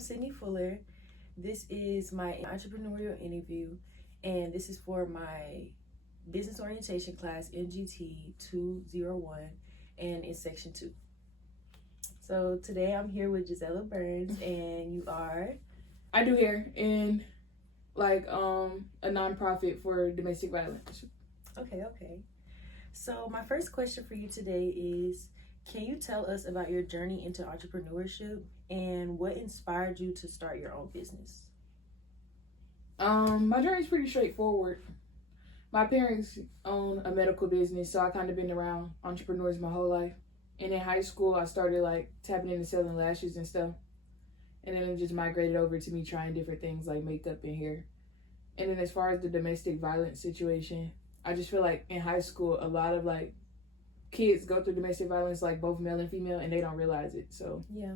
Sydney Fuller. This is my entrepreneurial interview, and this is for my business orientation class, MGT 201, and in section 2. So today I'm here with Jazella Burns, and you are? I do hair in a nonprofit for domestic violence. Okay. So my first question for you today is, can you tell us about your journey into entrepreneurship and what inspired you to start your own business? My journey is pretty straightforward. My parents own a medical business, so I kind of been around entrepreneurs my whole life. And in high school, I started tapping into selling lashes and stuff. And then it just migrated over to me trying different things like makeup and hair. And then as far as the domestic violence situation, I just feel like in high school, a lot of kids go through domestic violence, both male and female, and they don't realize it. So yeah.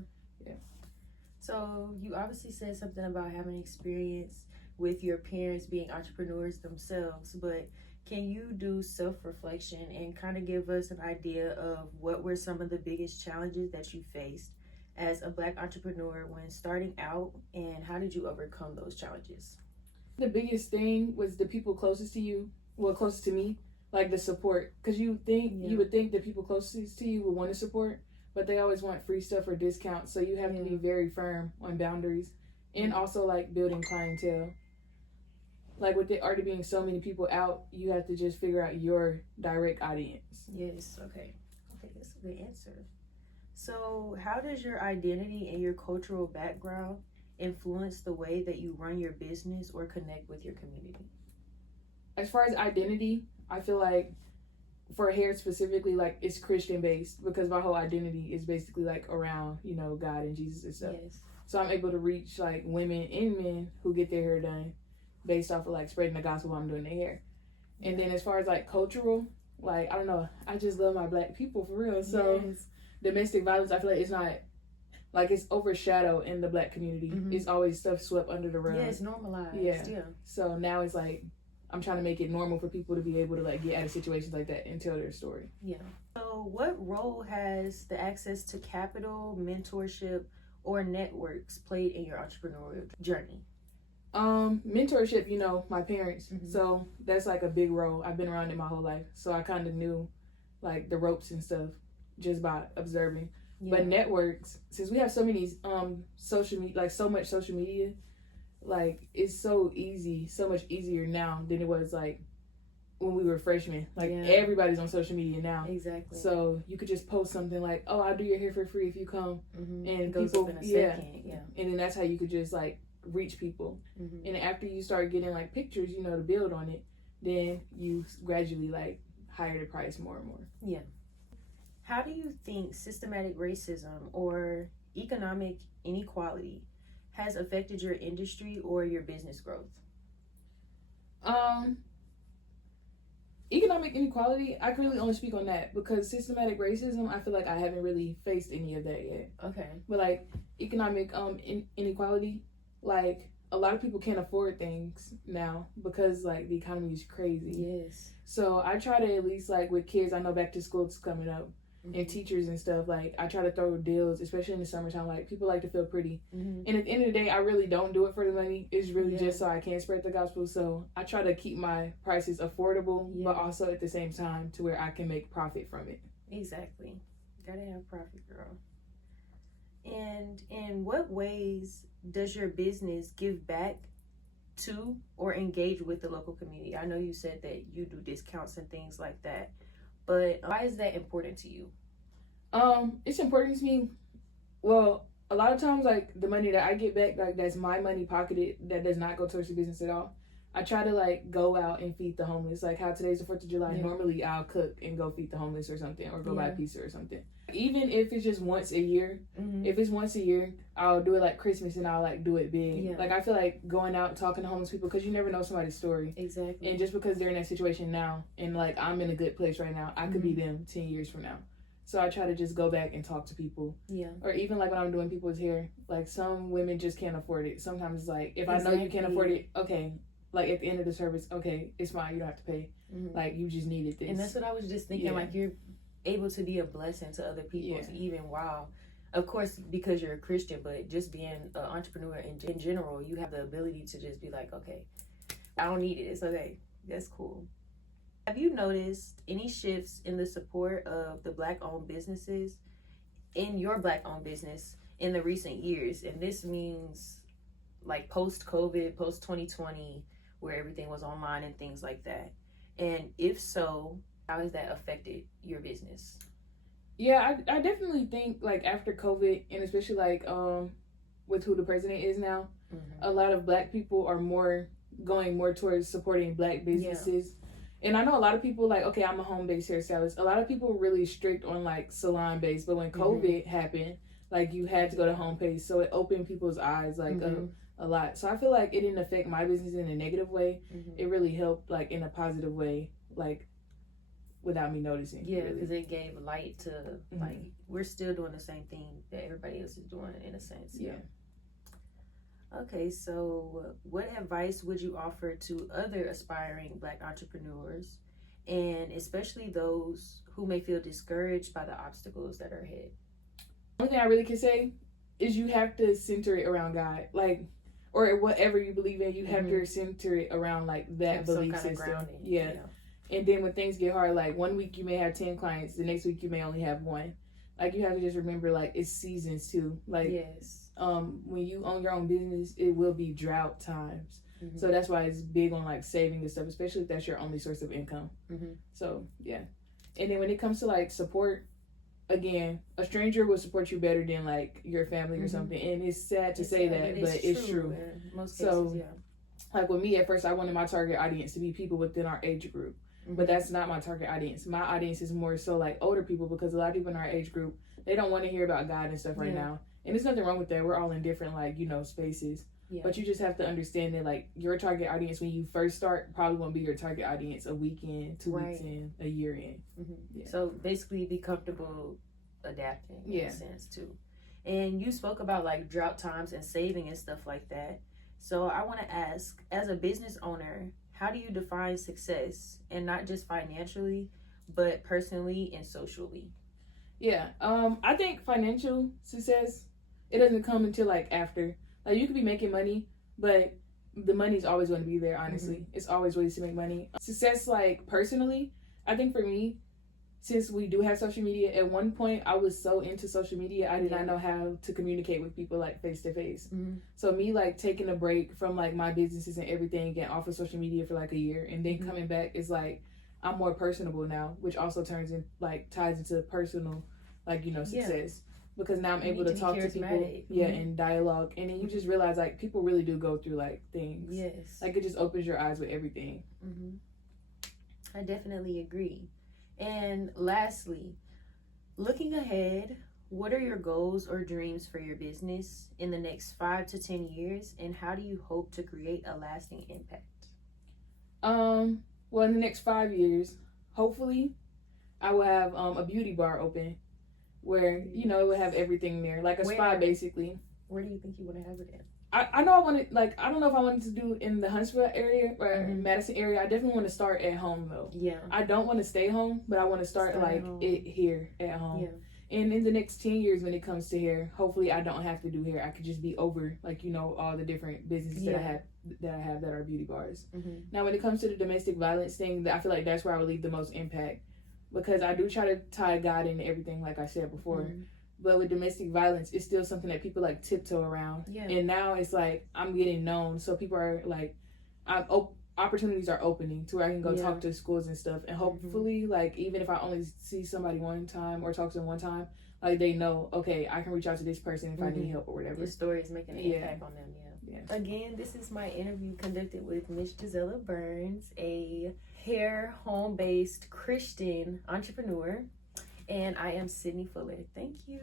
So you obviously said something about having experience with your parents being entrepreneurs themselves, but can you do self-reflection and kind of give us an idea of what were some of the biggest challenges that you faced as a Black entrepreneur when starting out, and how did you overcome those challenges? The biggest thing was the people closest to you, closest to me, the support. Because you would think the people closest to you would want to support, but they always want free stuff or discounts. So you have to be very firm on boundaries, and also building clientele. With there already being so many people out, you have to just figure out your direct audience. Yes. Okay, that's a good answer. So how does your identity and your cultural background influence the way that you run your business or connect with your community? As far as identity, I feel like for hair specifically, it's Christian based, because my whole identity is basically around, God and Jesus and stuff. Yes. So I'm able to reach women and men who get their hair done based off of spreading the gospel while I'm doing their hair. And then as far as cultural, I don't know, I just love my Black people for real. So yes. Domestic violence, I feel like it's not it's overshadowed in the Black community. Mm-hmm. It's always stuff swept under the rug. Yeah, it's normalized. Yeah. So now it's I'm trying to make it normal for people to be able to get out of situations like that and tell their story. Yeah. So what role has the access to capital, mentorship, or networks played in your entrepreneurial journey? Mentorship, my parents. Mm-hmm. So that's a big role. I've been around it my whole life. So I kind of knew the ropes and stuff just by observing. Yeah. But networks, since we have so many social media, so much social media, it's so easy, so much easier now than it was when we were freshmen. Everybody's on social media now. Exactly. So you could just post something oh, I'll do your hair for free if you come. Mm-hmm. And it goes people, up in a second. Yeah. And then that's how you could just reach people. Mm-hmm. And after you start getting pictures, to build on it, then you gradually higher the price more and more. Yeah. How do you think systematic racism or economic inequality has affected your industry or your business growth? Economic inequality, I can really only speak on that, because systematic racism, I feel I haven't really faced any of that yet. Okay. But economic inequality, a lot of people can't afford things now because the economy is crazy. Yes. So I try to at least with kids, I know back to school is coming up. Mm-hmm. And teachers and stuff, I try to throw deals, especially in the summertime. People like to feel pretty. Mm-hmm. And at the end of the day, I really don't do it for the money. It's really just so I can spread the gospel. So I try to keep my prices affordable, but also at the same time to where I can make profit from it. Exactly. Gotta have profit, girl. And in what ways does your business give back to or engage with the local community? I know you said that you do discounts and things like that, but why is that important to you? It's important to me. Well, a lot of times, the money that I get back, that's my money pocketed, that does not go towards the business at all. I try to go out and feed the homeless. How today's the 4th of July, normally I'll cook and go feed the homeless or something, or go buy pizza or something. Even if it's just once a year, if it's once a year, I'll do it Christmas, and I'll do it big. Yeah. I feel going out, talking to homeless people, because you never know somebody's story. Exactly. And just because they're in that situation now, and I'm in a good place right now, I could be them 10 years from now. So I try to just go back and talk to people. Yeah. Or even when I'm doing people's hair, some women just can't afford it. Sometimes it's if I know you can't afford it, okay. At the end of the service, okay, it's fine, you don't have to pay. Mm-hmm. You just needed this. And that's what I was just thinking, you're able to be a blessing to other people even while of course, because you're a Christian, but just being an entrepreneur in general, you have the ability to just be like, okay, I don't need it. It's okay. That's cool. Have you noticed any shifts in the support of the Black-owned businesses in your Black-owned business in the recent years? And this means like post-COVID, post-2020, where everything was online and things like that. And if so, how has that affected your business? Yeah, I definitely think like after COVID, and especially like with who the president is now, a lot of Black people are going more towards supporting Black businesses. Yeah. And I know a lot of people like, okay, I'm a home-based hairstylist. A lot of people really strict on like salon-based, but when COVID happened, like you had to go to home-based, so it opened people's eyes like a lot. So I feel like it didn't affect my business in a negative way. It really helped like in a positive way, like without me noticing. Yeah, because it gave light to like we're still doing the same thing that everybody else is doing in a sense. Yeah. Okay, so what advice would you offer to other aspiring Black entrepreneurs, and especially those who may feel discouraged by the obstacles that are ahead? One thing I really can say is you have to center it around God, like, or whatever you believe in. You have to center it around like that belief system. Yeah. And then when things get hard, like 1 week you may have 10 clients, the next week you may only have 1. Like you have to just remember, like it's seasons too. Like when you own your own business, it will be drought times. So that's why it's big on like saving and stuff, especially if that's your only source of income. So yeah. And then when it comes to like support, again, a stranger will support you better than like your family or something. And it's sad to say that, but it's true. In most cases, like with me at first, I wanted my target audience to be people within our age group. But that's not my target audience. My audience is more so like older people, because a lot of people in our age group, they don't want to hear about God and stuff right now. And there's nothing wrong with that. We're all in different like, spaces. But you just have to understand that like your target audience when you first start probably won't be your target audience a week in, 2 weeks in, a year in. So basically be comfortable adapting in a sense too. And you spoke about like drought times and saving and stuff like that. So I want to ask, as a business owner, how do you define success, and not just financially, but personally and socially? Yeah, I think financial success, it doesn't come until like after. Like you could be making money, but the money's always going to be there, honestly. It's always ways to make money. Success, like personally, I think for me, since we do have social media, at one point I was so into social media, I did not know how to communicate with people like face to face. So me like taking a break from like my businesses and everything, getting off of social media for like a year, and then coming back is like I'm more personable now, which also ties into personal like success, because now I'm able to talk to people and dialogue, and then you just realize like people really do go through like things. Like it just opens your eyes with everything. I definitely agree. And lastly, looking ahead, what are your goals or dreams for your business in the next 5 to 10 years, and how do you hope to create a lasting impact? Well, in the next 5 years, hopefully, I will have a beauty bar open where it will have everything there, like a spa basically. Where do you think you want to have it at? I know I wanted, like, I don't know if I wanted to do in the Huntsville area or Madison area. I definitely want to start at home though. I don't want to stay home, but I want to start it here at home. And in the next 10 years when it comes to hair, hopefully I don't have to do hair. I could just be over like, all the different businesses that I have that are beauty bars. Now when it comes to the domestic violence thing, I feel like that's where I would leave the most impact, because I do try to tie God into everything, like I said before. But with domestic violence, it's still something that people like tiptoe around. And now it's like I'm getting known, so people are like, opportunities are opening to where I can go talk to schools and stuff. And hopefully, like even if I only see somebody one time or talk to them one time, like they know, okay, I can reach out to this person if I need help or whatever. Your story is making an impact on them. Again, this is my interview conducted with Miss Jazella Burns, a hair home-based Christian entrepreneur. And I am Sydney Fuller. Thank you.